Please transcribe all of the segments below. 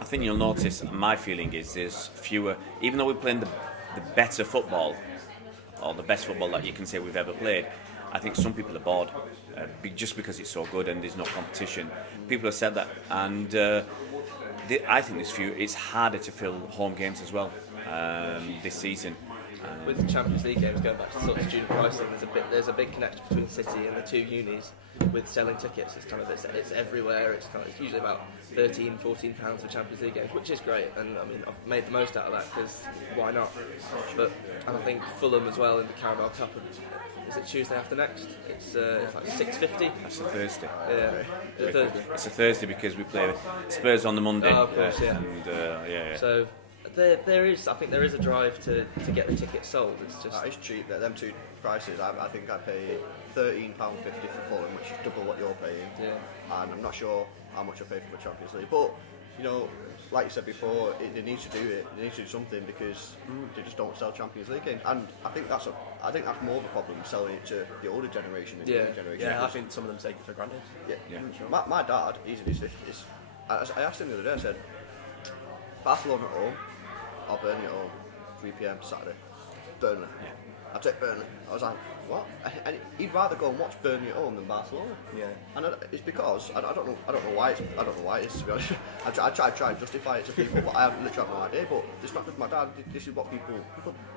I think you'll notice, my feeling is there's fewer, even though we're playing the better football, or the best football that you can say we've ever played, I think some people are bored, just because it's so good and there's no competition. People have said that, and I think it's harder to fill home games as well this season. With Champions League games, going back to sort of student pricing, there's a big connection between City and the two unis with selling tickets. It's everywhere. It's usually about £13, £14 for Champions League games, which is great. And I mean, I've made the most out of that because why not? But I think Fulham as well in the Carabao Cup. Is it Tuesday after next? It's like 6:50. That's a Thursday. Yeah, it's a Thursday because we play Spurs on the Monday. Oh, of course, yeah. And, So. There is a drive to get the tickets sold. It's just it's cheap. Them two prices. I think I pay £13.50 for Fulham, which is double what you're paying. Yeah. And I'm not sure how much I pay for the Champions League. But you know, like you said before, they need to do it. They need to do something because they just don't sell Champions League games. And I think that's more of a problem selling it to the older generation than the younger generation. Yeah, I think some of them take it for granted. Yeah. My dad, he's in his 50s. I asked him the other day. I said, Barcelona at home. Or Burnley at home, 3 PM Saturday. Burnley. Yeah. I'll take Burnley. I was like, what? And he'd rather go and watch Burnley at home than Barcelona. Yeah. And it's because I don't know why it is, to be honest. I try and justify it to people, but I have literally no idea. But it's not with my dad. This is what people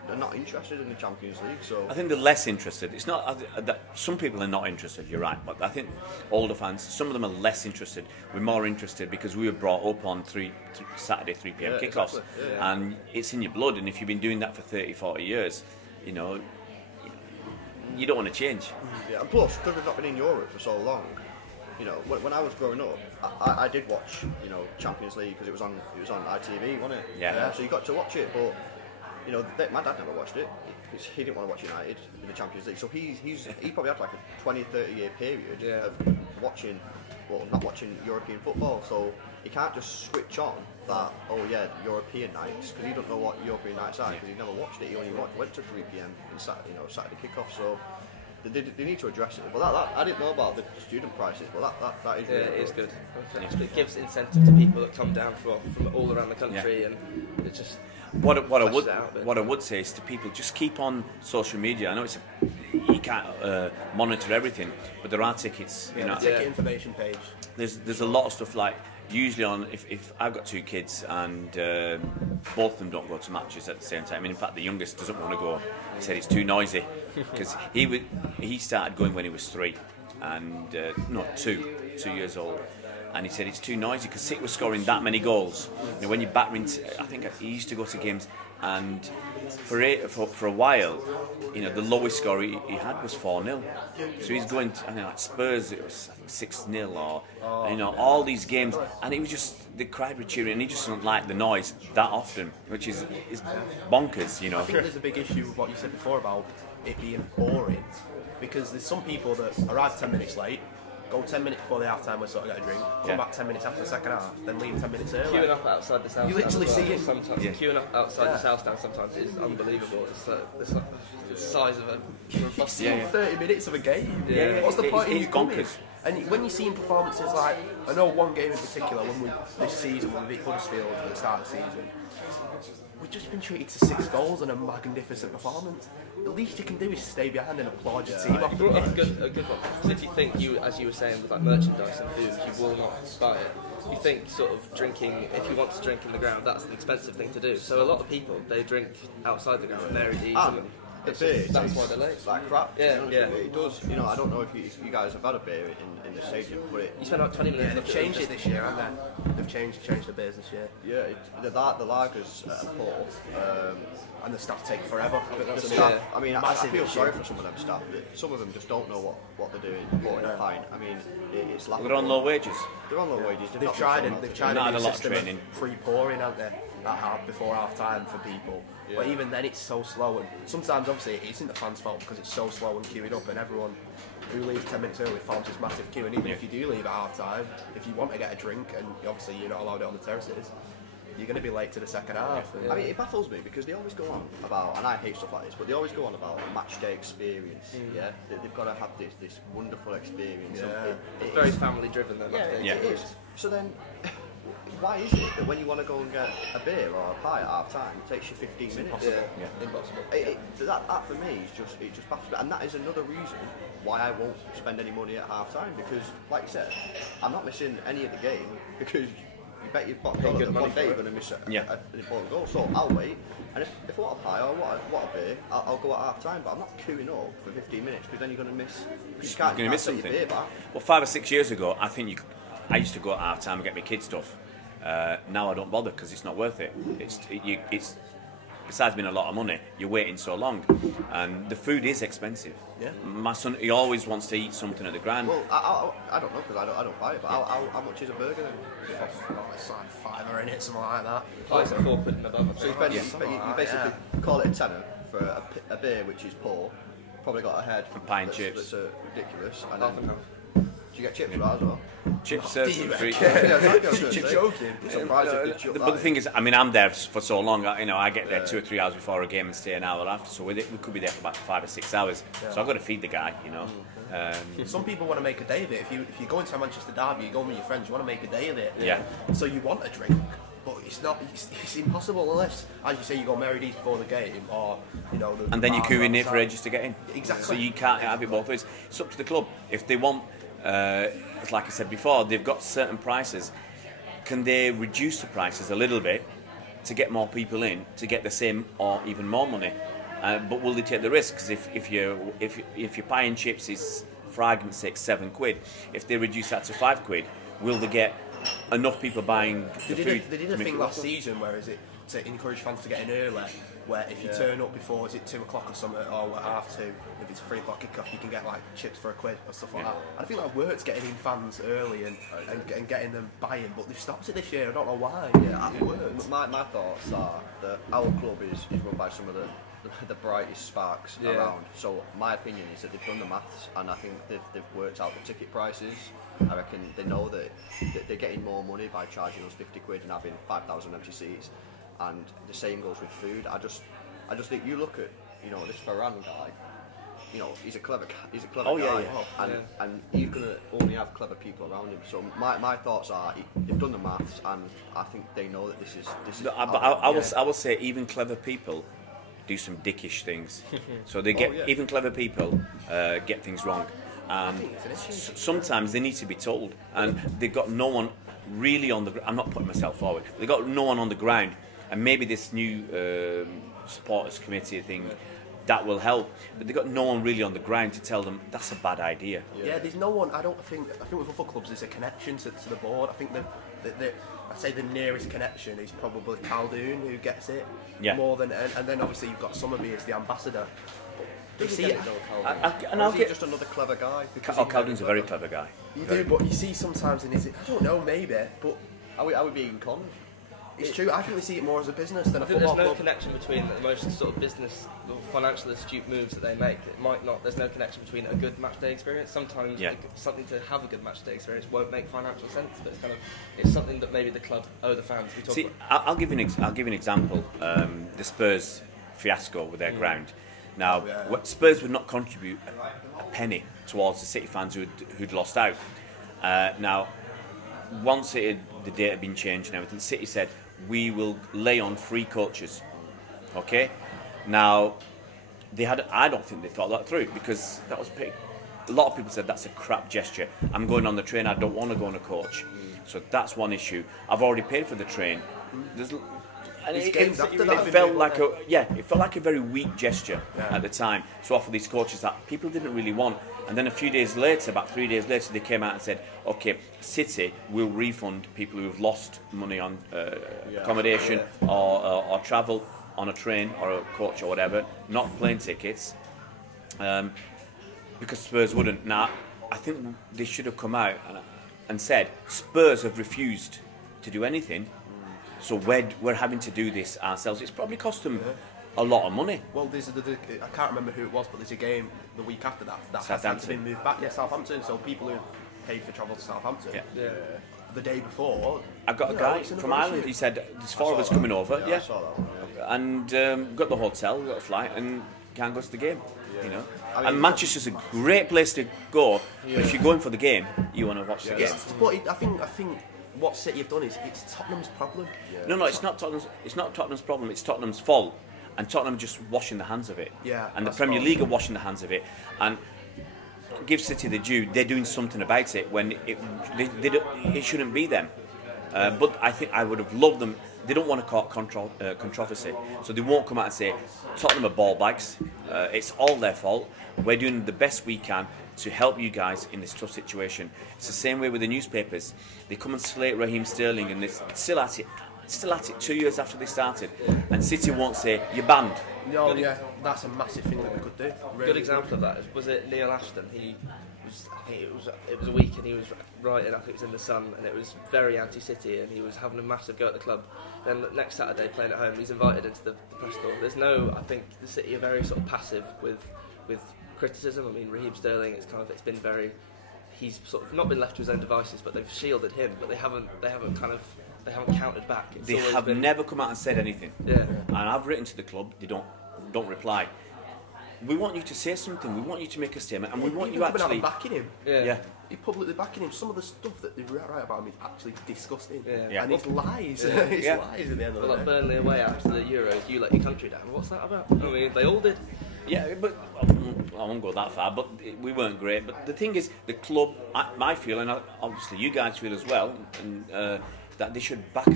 are not interested in the Champions League. So I think they're less interested. It's not that some people are not interested. You're right, but I think older fans, some of them are less interested. We're more interested because we were brought up on Saturday 3 PM kickoffs, and it's in your blood. And if you've been doing that for 30, 40 years, you know, you don't want to change. Yeah, and plus, because we've not been in Europe for so long, you know, when I was growing up, I did watch, you know, Champions League because it was on ITV, wasn't it? Yeah. So you got to watch it, but you know, my dad never watched it. He didn't want to watch United in the Champions League, so he probably had like a 20-30 year period of not watching European football. So he can't just switch on that. Oh yeah, European nights, because he don't know what European nights are because he never watched it. He only went to 3 PM in Saturday kickoff. So they need to address it. But that I didn't know about the student prices, but that is really it is good. It gives incentive to people that come down from all around the country, and it just. What I would say is to people, just keep on social media. I know you can't monitor everything, but there are tickets. You know, ticket information page. There's a lot of stuff like usually on if I've got 2 kids and both of them don't go to matches at the same time. I mean, in fact, the youngest doesn't want to go. He said it's too noisy because he started going when he was 3 and 2 years old. And he said it's too noisy because City was scoring that many goals. You know, when you batter into, I think he used to go to games, and for a while, you know, the lowest score he had was 4-0. So he's going to, like Spurs, it was 6-0, or you know, all these games, and it was just the crowd were cheering, and he just doesn't like the noise that often, which is bonkers, you know. I think there's a big issue with what you said before about it being boring, because there's some people that arrive 10 minutes late. Go 10 minutes before the half time whistle to get a drink, come back 10 minutes after the second half, then leave 10 minutes early. Queuing up outside the South Stand. You literally see it sometimes. Queuing up outside the South Stand sometimes is unbelievable. It's like the size of a robust 30 minutes of a game. What's the point in you coming? And when you're seeing performances like, I know one game in particular, this season when we beat Huddersfield at the start of the season, we've just been treated to 6 goals and a magnificent performance. The least you can do is stay behind and applaud your team off the pitch. A good one. Because if you think, as you were saying, with like merchandise and food, you will not buy it. You think sort of drinking, if you want to drink in the ground, that's an expensive thing to do. So a lot of people, they drink outside the ground, Mary D's. That's why they're late. It's like crap. Yeah. It does. You know, I don't know if you guys have had a beer in the stadium, but you spend like 20 minutes. They've changed it this year, haven't they? They've changed the beers this year. Yeah, the lagers at Port, and the staff take forever. I mean, I feel sorry for some of them staff. Some of them just don't know what they're doing. Pouring a pint. I mean, it's laughable. They're on low wages. They're on low wages. They've tried a new system training. of pre-pouring, haven't they? Before half time for people. Yeah. But even then it's so slow, and sometimes obviously it isn't the fans' fault because it's so slow and queuing up, and everyone who leaves 10 minutes early forms this massive queue, and even if you do leave at half time, if you want to get a drink and obviously you're not allowed it on the terraces, you're going to be late to the second half. I mean, it baffles me because they always go on about, and I hate stuff like this, but they always go on about a match day experience. Yeah, they've got to have this wonderful experience. It's very family driven. It is. So then, why is it that when you want to go and get a beer or a pie at half time, it takes you 15 minutes? Impossible. That for me is just baffles me. And that is another reason why I won't spend any money at half time, because, like you said, I'm not missing any of the game, because you bet you've got one day you're going to miss an important goal. So I'll wait, and if I want a pie or what a beer, I'll go at half time. But I'm not queuing up for 15 minutes, because then you're going to miss. You can't miss something. Your beer back. Well, 5 or 6 years ago, I used to go at half time and get my kids stuff. Now I don't bother, because it's not worth it. It's besides being a lot of money, you're waiting so long, and the food is expensive. Yeah. My son, he always wants to eat something at the Grand. Well, I don't know, because I don't buy it. But how much is a burger then? It's like £5 in it, something like that. Oh, it's £4 and above. So you basically call it a tenner for a beer which is poor, probably got a head, and pie and chips. That's ridiculous. And half and half. Do you get chips with that as well? Chips, Chips joking. But the thing is, I mean, I'm there for so long. I get there 2 or 3 hours before a game and stay an hour after. So we could be there for about 5 or 6 hours. So I've got to feed the guy, Some people want to make a day of it. If you go into a Manchester derby, you go with your friends, you want to make a day of it. Yeah. So you want a drink, but it's not. It's impossible unless, as you say, you go Mary D's before the game, or and then you're queuing in for ages to get in. Exactly. So you can't have it both ways. It's up to the club. If they want, like I said before, they've got certain prices. Can they reduce the prices a little bit to get more people in, to get the same or even more money? But will they take the risk? Because if your pie and chips is, for argument's sake, £7, if they reduce that to £5, will they get enough people buying the food? They did a thing last season where to encourage fans to get in early, where if you turn up before, is it 2 o'clock or something, or half 2, if it's a 3 o'clock kickoff, you can get like chips for £1 or stuff like that. I think that works, getting in fans early and getting them buying, but they've stopped it this year. I don't know why. It works. My thoughts are that our club is run by some of the brightest sparks around. So my opinion is that they've done the maths, and I think they've worked out the ticket prices. I reckon they know that they're getting more money by charging us £50 and having 5,000 empty seats. And the same goes with food. I just think you look at this Ferran guy. He's a clever guy, and he's gonna only have clever people around him. So my thoughts are they've done the maths, and I think they know that this is. But I will say even clever people do some dickish things. So they get even clever people get things wrong, and sometimes they need to be told. And they've got no one really on the. I'm not putting myself forward. They've got no one on the ground. And maybe this new supporters committee thing, that will help. But they've got no one really on the ground to tell them that's a bad idea. Yeah, there's no one. I think with other clubs there's a connection to the board. I think I'd say the nearest connection is probably Caldoun, who gets it more than, and then obviously you've got Summerby as the ambassador. Is he just another clever guy? Caldoun's a very clever guy. You do, but you see sometimes I don't know, maybe, but are we being conned? It's true. I think they see it more as a business than a football club. There's no connection between the most sort of business or financial astute moves that they make. It might not. There's no connection between a good match day experience. Sometimes something to have a good match day experience won't make financial sense, but it's something that maybe the club owe the fans. I'll give you an example. The Spurs fiasco with their ground. Now, Spurs would not contribute a penny towards the City fans who'd lost out. Now, once the date had been changed and everything, City said, we will lay on free coaches. Okay? Now, I don't think they thought that through, because that was a lot of people said that's a crap gesture. I'm going on the train, I don't want to go on a coach. So that's one issue. I've already paid for the train. It felt like a very weak gesture at the time to offer these coaches that people didn't really want. And then a few days later, about 3 days later, they came out and said, okay, City will refund people who have lost money on accommodation or travel on a train or a coach or whatever, not plane tickets, because Spurs wouldn't. Now, I think they should have come out and said, Spurs have refused to do anything, so we're having to do this ourselves. It's probably cost them a lot of money. Well, I can't remember who it was, but there's a game the week after that has been moved back. Yeah, Southampton. So people who paid for travel to Southampton the day before. I've got a guy from Ireland. He said there's 4 of us coming over. I saw that one, and got the hotel, got a flight, and can't go to the game. And Manchester's a great place to go. But if you're going for the game, you want to watch the game. But I think what City have done is it's Tottenham's problem. No, it's not Tottenham's. It's not Tottenham's problem. It's Tottenham's fault, and Tottenham just washing the hands of it. Yeah, and the that's Premier fault. League are washing the hands of it, and give City the due. They're doing something about it when it shouldn't be them. But I think I would have loved them. They don't want to cause controversy, so they won't come out and say Tottenham are ball bags. It's all their fault. We're doing the best we can to help you guys in this tough situation. It's the same way with the newspapers. They come and slate Raheem Sterling, and they're still at it. 2 years after they started, and City won't say you're banned. No, yeah, that's a massive thing that we could do. Really Good example of that was it Neil Ashton. I think it was a week, and he was writing. I think it was in the Sun, and it was very anti-City, and he was having a massive go at the club. Then next Saturday, playing at home, he's invited into the press corps. There's no, I think the City are very sort of passive with criticism. I mean, Raheem Sterling, it's been very. He's sort of not been left to his own devices, but they've shielded him. But they haven't countered back. They have never come out and said anything. Yeah. And I've written to the club. They don't reply. We want you to say something. We want you to make a statement, and we want you coming out actually and backing him. Yeah. You're publicly backing him. Some of the stuff that they write about him is actually disgusting. Yeah. And it's lies. Yeah. It's Yeah. lies at the end of Well, the like day. Burnley away after the Euros, you let your country down. What's that about? I mean, they all did. Yeah, but I won't go that far. But we weren't great. But the thing is, the club, my feeling, obviously you guys feel as well, and that they should back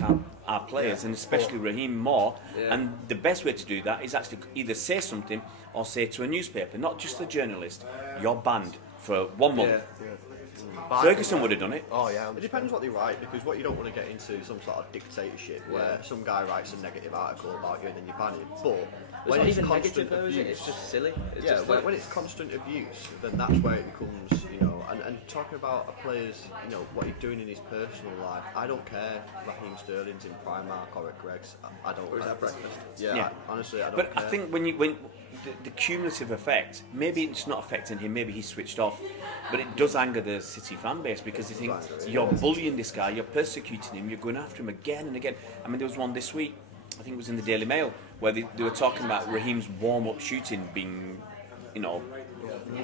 our players, and especially Raheem more. Yeah. And the best way to do that is actually either say something or say to a newspaper, not just a journalist, you're banned for 1 month. Yeah. Ferguson would have done it. Oh yeah. It depends what they write, because what you don't want to get into is some sort of dictatorship where some guy writes a negative article about you and then you ban him. But It's when not it's even constant negative, though, is it? abuse, It's just silly. It's yeah, just when it's constant abuse, then that's where it becomes, and talking about a player's, what he's doing in his personal life. I don't care if Raheem Sterling's in Primark or at Greg's. I don't. Or is that breakfast? Yeah, Yeah. honestly, I don't But care. I think when the cumulative effect, maybe it's not affecting him, maybe he's switched off, but it does anger the City fan base because they think you're bullying this guy, you're persecuting him, you're going after him again and again. I mean, there was one this week, I think it was in the Daily Mail, where they were talking about Raheem's warm-up shooting being, below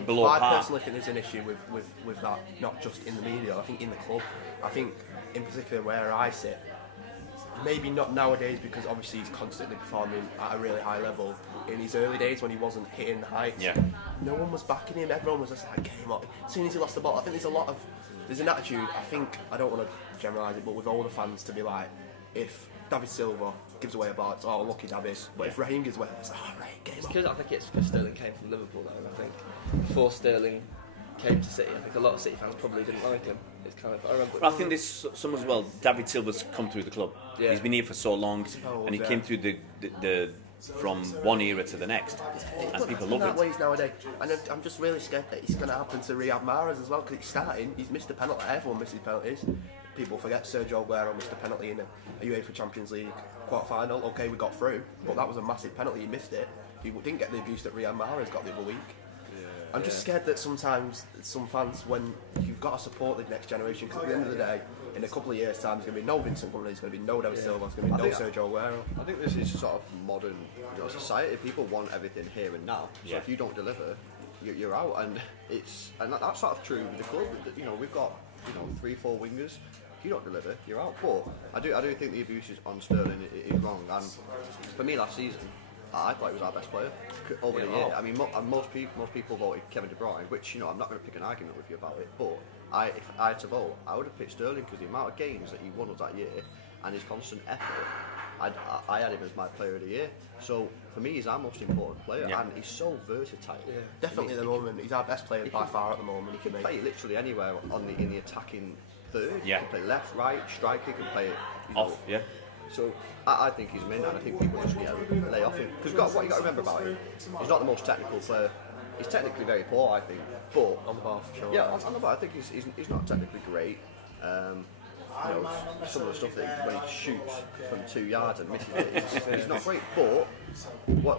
Well, I par. personally think there's an issue with that, not just in the media, I think in the club. I think, in particular, where I sit, maybe not nowadays because obviously he's constantly performing at a really high level. In his early days when he wasn't hitting the heights, no one was backing him, everyone was just like, game on. As soon as he lost the ball, I think there's an attitude, I don't want to generalise it, but with all the fans to be like, if David Silva gives away a ball, it's lucky David, but if Raheem gives away, it's right, game on. I think it's because Sterling came from Liverpool, though. I think before Sterling came to City, I think a lot of City fans probably didn't like him. It's kind of, I remember. But I think there's some as well. David Silva's come through the club. Yeah. He's been here for so long, and he yeah. came through the from one era to the next, and people love that it. ways nowadays, and I'm just really scared that it's going to happen to Riyad Mahrez as well because he's starting. He's missed a penalty. Everyone misses penalties. People forget Sergio Aguero missed a penalty in a UEFA Champions League quarter-final. Okay, we got through, but that was a massive penalty. He missed it. He didn't get the abuse that Riyad Mahrez got the other week. I'm just scared that sometimes some fans, when you've got to support the next generation, because at the end of the day, in a couple of years' time, there's going to be no Vincent Kompany, there's going to be no David Silva, there's going to be no Sergio Aguero. I think this is sort of modern society. People want everything here and now. So if you don't deliver, you're out. And that's sort of true with the club. We've got 3-4 wingers. If you don't deliver, you're out. But I do think the abuse on Sterling is wrong. And for me, last season, I thought he was our best player over the year. I mean, most people voted Kevin De Bruyne, which I'm not going to pick an argument with you about it. But if I had to vote, I would have picked Sterling because the amount of games that he won us that year and his constant effort, I had him as my player of the year. So for me, he's our most important player, and he's so versatile. Yeah. Definitely at the moment, he's our best player by far at the moment. He can play literally anywhere in the attacking third. Yeah. He can play left, right, striker. He can play Off, yeah. So I think he's mint, and I think people just lay off him. Because what you got to remember about him, he's not the most technical player. He's technically very poor, I think, but On the ball for sure. yeah, on the ball, I think he's not technically great. Some of the stuff that when he shoots from 2 yards and misses it, he's not great. But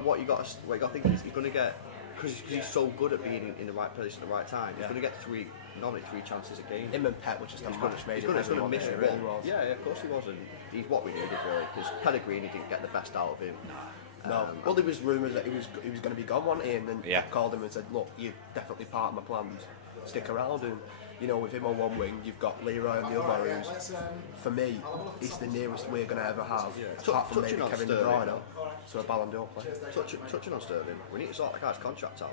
what you got to think is he's going to get, because he's so good at being in the right place at the right time. He's going to get normally three chances a game. Him and Pep were just a match made He's in going to heaven, miss wasn't one. it? It really was. Yeah, of course he was, and he's what we needed really, because Pellegrini didn't get the best out of him. No. Well, there was rumours that he was going to be gone one day, and then Yeah. Pep called him and said, "Look, you're definitely part of my plans. Stick around." And you know, with him on one wing, you've got Leroy on the other, who's, for me, he's the nearest we're going to ever have, apart from maybe Kevin De Bruyne, to a Ballon d'Or player. Touching on Sterling, we need to sort the guy's contract out,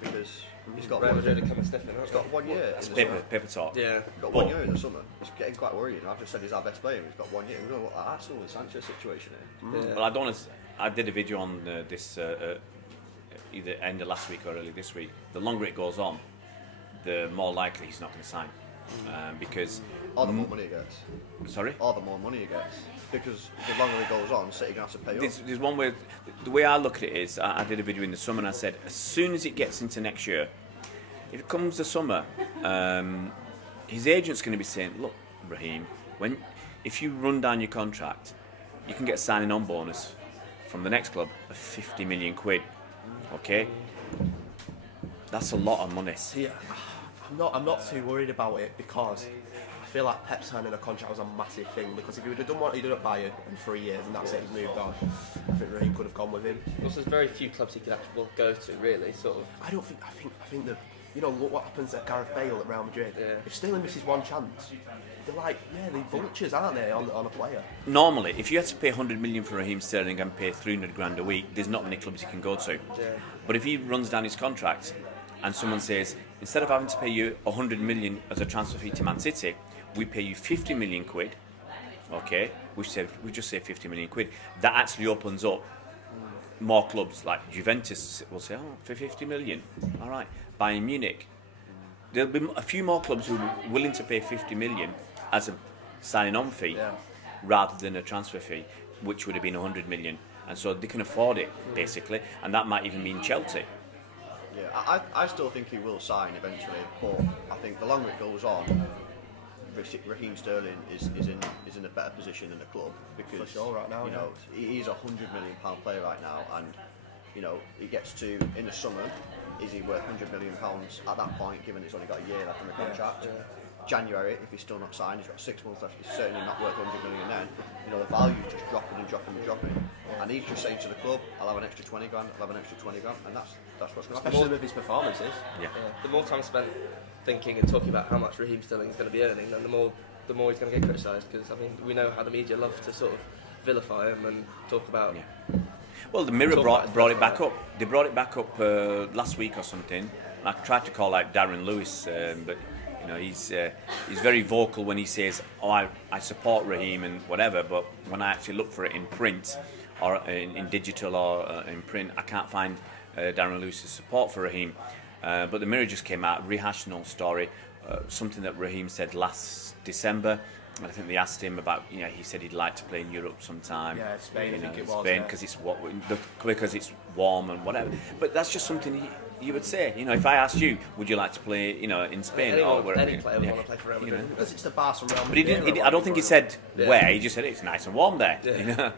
because he's got Real Madrid are coming sniffing. He's got 1 year. It's paper talk. Yeah. He's got 1 year in the summer. It's getting quite worrying. I've just said he's our best player. He's got 1 year. We don't know what the Arsenal and Sanchez situation is. Yeah. Well, I don't want to. I did a video on this either end of last week or early this week. The longer it goes on, the more likely he's not going to sign, because Or the more money he gets. sorry. Or the more money he gets. Because the longer it goes on, City going to have to pay up. There's one way. The way I look at it is, I did a video in the summer and I said, as soon as it gets into next year, if it comes the summer, his agent's going to be saying, look, Raheem, if you run down your contract, you can get a signing on bonus from the next club of 50 million quid. Okay, that's a lot of money. See, I'm not too worried about it, because I feel like Pep signing a contract was a massive thing, because if he would have done what he did at Bayern in 3 years and that's it, he's moved on, I think Raheem could have gone with him. Also, there's very few clubs he could actually go to, really, sort of. I think that, you know, look what happens at Gareth Bale at Real Madrid. Yeah. If Sterling misses one chance, they're like, they're vultures, aren't they, on a player? Normally, if you had to pay 100 million for Raheem Sterling and pay 300 grand a week, there's not many clubs you can go to. Yeah. But if he runs down his contract and someone says, instead of having to pay you 100 million as a transfer fee to Man City, we pay you 50 million quid, okay, we just say 50 million quid, that actually opens up more clubs. Like Juventus will say, oh, for 50 million, all right. Bayern Munich, there'll be a few more clubs who are willing to pay 50 million as a signing on fee, rather than a transfer fee, which would have been 100 million, and so they can afford it basically, and that might even mean Chelsea. Yeah, I still think he will sign eventually, but I think the longer it goes on, Raheem Sterling is in a better position in the club, because For sure, right now, you know, he's a £100 million player right now, and you know, he gets to, in the summer, is he worth £100 million at that point, given he's only got a year left on the contract? January, if he's still not signed, he's got 6 months left, he's certainly not worth 100 million then. You know, the value's just dropping and dropping and dropping. And he's just saying to the club, I'll have an extra 20 grand, I'll have an extra 20 grand, and that's what's going to happen. Especially with his performances. Yeah. The more time spent thinking and talking about how much Raheem Sterling is going to be earning, then the more he's going to get criticised, because I mean, we know how the media love to sort of vilify him and talk about. Yeah. Well, the Mirror brought it back up. They brought it back up last week or something. I tried to call out Darren Lewis, but you know, he's very vocal when he says, "Oh, I support Raheem and whatever." But when I actually look for it in print, or in digital or in print, I can't find Darren Lewis's support for Raheem. But the Mirror just came out, rehashed an old story, something that Raheem said last December. I think they asked him about, you know, he said he'd like to play in Europe sometime. Yeah, Spain, you know, I think it was. Spain, because it's warm and whatever. But that's just something you would say. You know, if I asked you, would you like to play, you know, in Spain or wherever? Any player would want to play for Real Madrid. Because it's the Barca Real But he Madrid. didn't. I don't think he said where. He just said it's nice and warm there. Yeah. You know.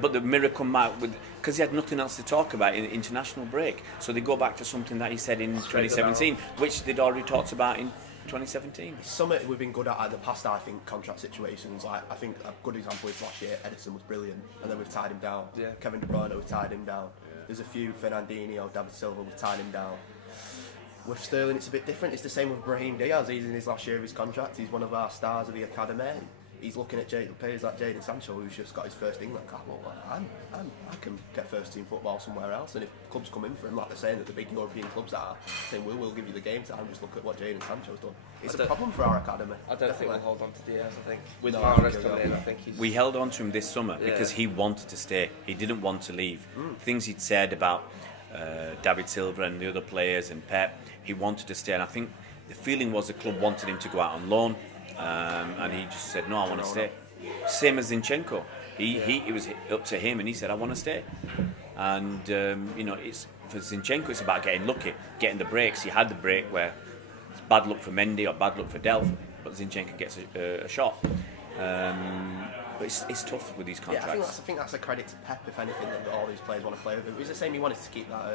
But the Mirror come out with, because he had nothing else to talk about in the international break, so they go back to something that he said in 2017, which they'd already talked about in 2017. Something we've been good at in the past, I think, contract situations. Like, I think a good example is last year, Edison was brilliant, and then we've tied him down. Yeah. Kevin De Bruyne, we've tied him down. There's a few, Fernandinho, David Silva, we've tied him down. With Sterling, it's a bit different. It's the same with Brahim Diaz. He's in his last year of his contract. He's one of our stars of the academy. He's looking at players like Jadon Sancho, who's just got his first England cap. Well, I can get first team football somewhere else. And if clubs come in for him, like they're saying that the big European clubs are, saying we'll give you the game time, just look at what Jadon Sancho's done. It's a problem for our academy. I don't think we'll hold on to Diaz. I think with No, Mahrez I think coming in, I think he's. We held on to him this summer because he wanted to stay. He didn't want to leave. Things he'd said about David Silva and the other players and Pep, he wanted to stay. And I think the feeling was the club wanted him to go out on loan, and he just said, "No, I want to stay." Same as Zinchenko. It was up to him, and he said, "I want to stay." And you know, it's for Zinchenko, it's about getting lucky, getting the breaks. He had the break where it's bad luck for Mendy or bad luck for Delph, but Zinchenko gets a shot. But it's tough with these contracts. Yeah, I think that's a credit to Pep, if anything, that all these players want to play with him. It was the same, he wanted to keep that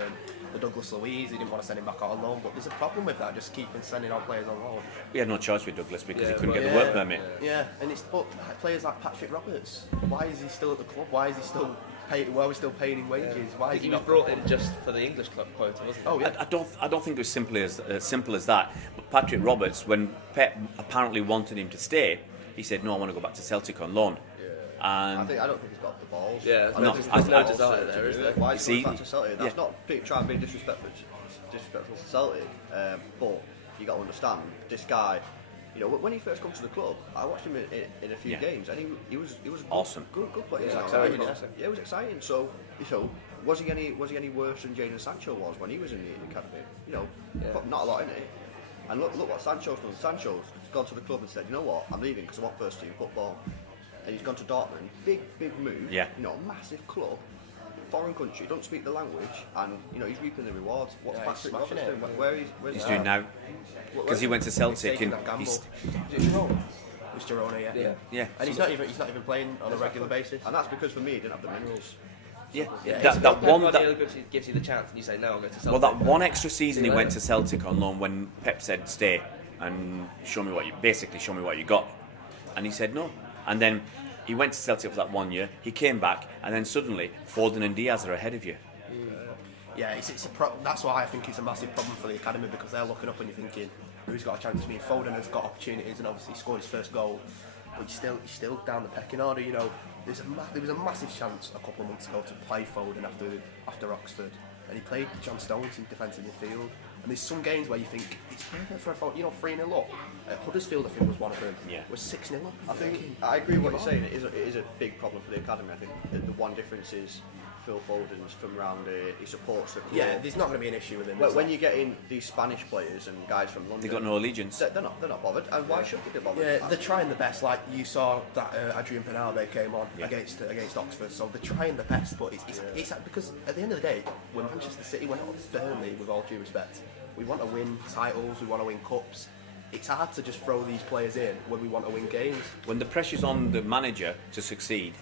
the Douglas Luiz, he didn't want to send him back on loan, but there's a problem with that, just keeping sending our players on loan. We had no choice with Douglas because he couldn't get the work permit. Yeah, and it's but players like Patrick Roberts, why is he still at the club? Why is he still Why we're still paying him wages? Why is He he was not brought in just for the English club quota, wasn't he? Oh yeah. I don't think it was simple as that. But Patrick Roberts, when Pep apparently wanted him to stay, he said, "No, I want to go back to Celtic on loan." And I don't think he's got the balls. Yeah, I don't no, think he's there's got no the balls desire to there, do is it. there? Why is he See, going back to Celtic? That's yeah. not trying to be disrespectful to Celtic, but you got to understand this guy. You know, when he first come to the club, I watched him in a few Yeah. games, and he was Awesome. good player. Yeah, He was very exciting, promising. yeah, it was exciting. So, you know, was he any worse than Jadon Sancho was when he was in the academy? You know, but not a lot in it. And look what Sancho's done. Sancho's gone to the club and said, you know what, I'm leaving because I want first team football. And he's gone to Dortmund, big move. Yeah. You know, massive club, foreign country, don't speak the language, and you know he's reaping the rewards. What's Yeah, he's Patrick Roberts smashing doing? it. Where's he's he doing now because he went to He's Celtic taking and that gamble. he's, Is it Girona? It's Girona, yeah. yeah. And he's not even playing on a regular basis. And that's because for me he didn't have the minerals. Yeah, Yeah, that one. Guardiola gives you the chance, and you say no, I'm going to Celtic. Well, that one extra season he See you went later. to Celtic on loan when Pep said stay and show me what you got, and he said no, and then he went to Celtic for that 1 year. He came back, and then suddenly Foden and Diaz are ahead of you. Yeah, that's why I think it's a massive problem for the academy, because they're looking up and you're thinking, who's got a chance? I mean, Foden has got opportunities and obviously scored his first goal, but he's still down the pecking order. You know, there was a massive chance a couple of months ago to play Foden after Oxford, and he played John Stones in defensive midfield. And there's some games where you think it's perfect for a Foden, 3-0 up. Huddersfield, I think, was one of them. Yeah. Was 6-0 up. I think I agree with what you're saying. It is a big problem for the academy. I think the one difference is Phil Foden's from round here. He supports the club. Yeah, there's not going to be an issue with him. When you get in these Spanish players and guys from London, They got no allegiance. They're not bothered. And why should they be bothered? Yeah, they're trying the best. Like you saw that Adrian Penalbe came on Yeah. against Oxford, so they're trying the best. But it's because at the end of the day, when Manchester City went on Burnley, with all due respect, we want to win titles, we want to win cups. It's hard to just throw these players in when we want to win games. When the pressure's on the manager to succeed,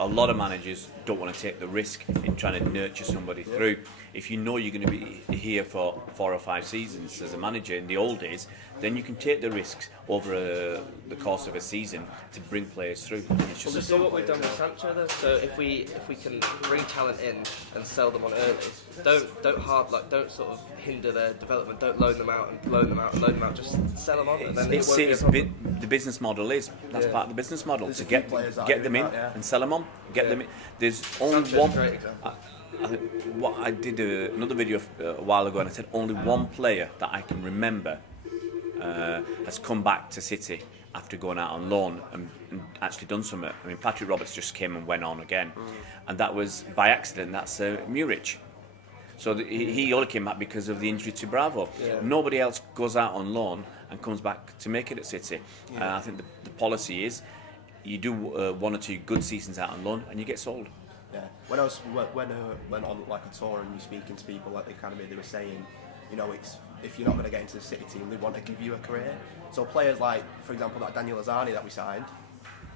a lot of managers don't want to take the risk in trying to nurture somebody through. If you know you're going to be here for 4 or 5 seasons as a manager in the old days, then you can take the risks over the course of a season to bring players through. It's Well, just do what we've done with Sancho though. So if we can bring talent in and sell them on early, don't sort of hinder their development. Don't loan them out and loan them out and loan them out. Just sell them on, and then it won't be a problem. the business model is. That's part of the business model, There's to a few get players that get are them doing in that, yeah. and sell them on. Get them in. There's only Sancho's one. a great example. I think what I did another video a while ago, and I said only one player that I can remember has come back to City after going out on loan and actually done something. I mean, Patrick Roberts just came and went on again, and that was by accident. That's Muric. So he only came back because of the injury to Bravo. Yeah. Nobody else goes out on loan and comes back to make it at City. I think the policy is you do 1 or 2 good seasons out on loan and you get sold. Yeah. When I went on like a tour and you're speaking to people at the academy, they were saying, you know, it's if you're not going to get into the City team, they want to give you a career. So players like, for example, that Daniel Azani that we signed,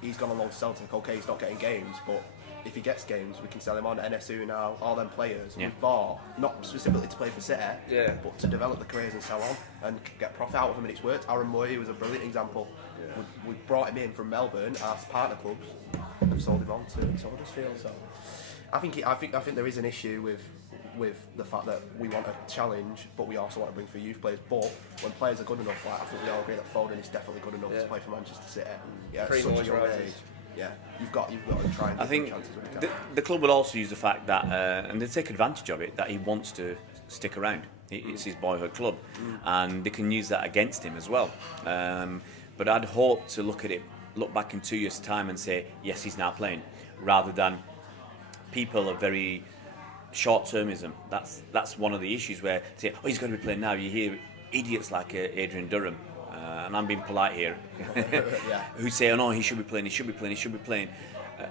he's gone on loan to Celtic. Okay, he's not getting games, but if he gets games, we can sell him on. NSU now, all them players Yeah. we've bought, not specifically to play for City, Yeah. but to develop the careers and sell on and get profit out of them, and it's worked. Aaron Moy was a brilliant example. We brought him in from Melbourne, our partner clubs, and sold him on to Huddersfield. So I think there is an issue with the fact that we want a challenge, but we also want to bring for youth players. But when players are good enough, like I think we all agree that Foden is definitely good enough to play for Manchester City. Yeah, at Pretty such a much young rises. age. Yeah, you've got to try and I take think chances when you can. the club will also use the fact that, and they take advantage of it, that he wants to stick around. It's his boyhood club, and they can use that against him as well. But I'd hope to look back in 2 years' time and say, yes, he's now playing, rather than people are very short-termism. That's one of the issues where they say, oh, he's got to be playing now. You hear idiots like Adrian Durham, and I'm being polite here, who say, oh no, he should be playing.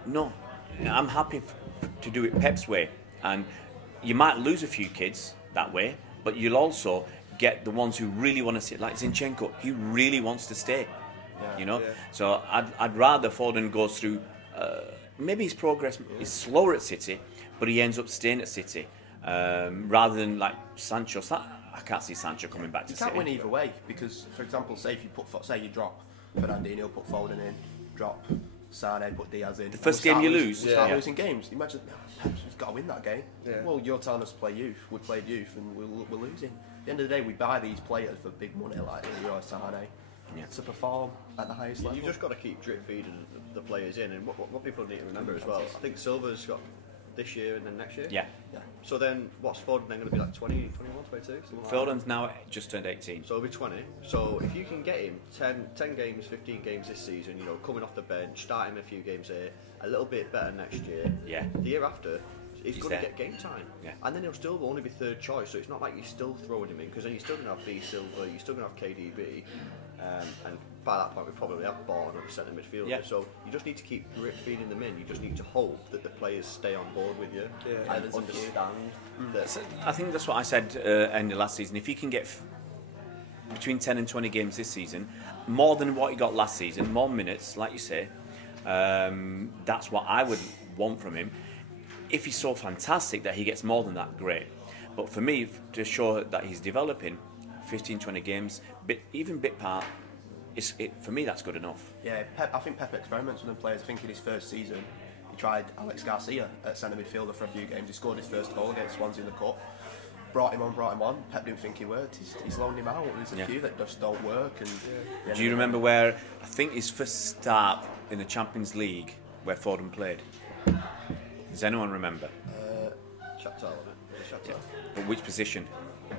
No, I'm happy to do it Pep's way, and you might lose a few kids that way, but you'll also get the ones who really want to stay, like Zinchenko. He really wants to stay, you know. Yeah. So I'd rather Foden goes through. Maybe his progress is slower at City, but he ends up staying at City, rather than like Sancho. I can't see Sancho coming back to You City. can't win either way because, for example, say you drop Fernandinho, put Foden in, drop Sane, put Diaz in. The first game you lose, we start yeah. losing games. Imagine, Pep's got to win that game. Yeah. Well, you're telling us to play youth. We played youth, and we're losing. At the end of the day, we buy these players for big money, like Sane, to perform at the highest level. You just got to keep drip feeding the players in, and what people need to remember as well. I think Silva's got this year and then next year. Yeah. So then, what's Foden then going to be like 20, 21, 22? Foden's now just turned 18. So he'll be 20. So if you can get him 10 games, 15 games this season, coming off the bench, start him a few games here, a little bit better next year. Yeah. The year after, he's going there. to get game time. Yeah. And then he'll still only be third choice, so it's not like you're still throwing him in, because then you're still going to have B Silva, you're still going to have KDB, and by that point we probably have bought another centre midfielder. Yeah. So you just need to keep feeding them in. You just need to hope that the players stay on board with you and there's a understand that. So I think that's what I said end of last season. If you can get between 10 and 20 games this season, more than what you got last season, more minutes, like you say, that's what I would want from him. If he's so fantastic that he gets more than that, great. But for me, to show that he's developing, 15, 20 games, even bit part, for me that's good enough. Yeah, I think Pep experiments with them players. I think in his first season, he tried Alex Garcia at centre midfielder for a few games. He scored his first goal against Swansea in the Cup. Brought him on. Pep didn't think he worked. He's loaned him out. There's a few that just don't work. And Do you remember where, I think his first start in the Champions League, where Foden played? Does anyone remember? Shakhtar, wasn't it? Shakhtar. But which position?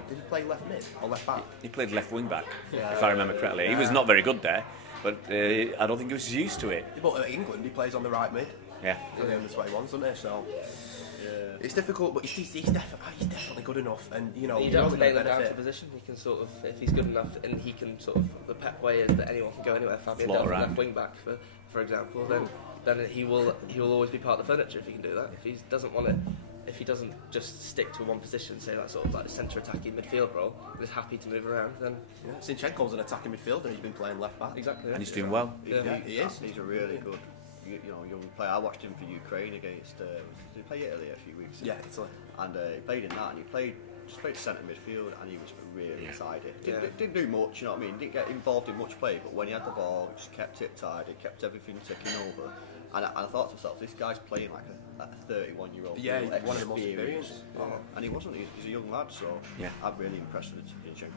Did he play left mid or left back? He played left wing back, if I remember correctly. He was not very good there, but I don't think he was used to it. But at England, he plays on the right mid. Yeah. For the under-21s, doesn't he? So it's difficult, but he's definitely good enough. And you you're don't have only to nail gonna him down to benefit. a position. He can sort of, if he's good enough, and he can sort of, the Pep way is that anyone can go anywhere. Fabian Float Delph, around. left wing back, for example, then he will always be part of the furniture if he can do that. If he doesn't want it, if he doesn't just stick to one position, say that sort of like centre attacking midfield role, and is happy to move around, then Zinchenko's an attacking midfielder. He's been playing left back. exactly. And he's doing well. He is. He's a really good, young player. I watched him for Ukraine against. Did he play Italy a few weeks ago? Yeah, Italy. And he played in that, and he played centre midfield, and he was really tidy. Yeah. Didn't do much, you know what I mean? Didn't get involved in much play, but when he had the ball, he just kept it tidy, kept everything ticking over. And I thought to myself, this guy's playing like a 31-year-old. Yeah, one of the most experienced. And he wasn't. He's a young lad, so Yeah. I'm really impressed with Zinchenko.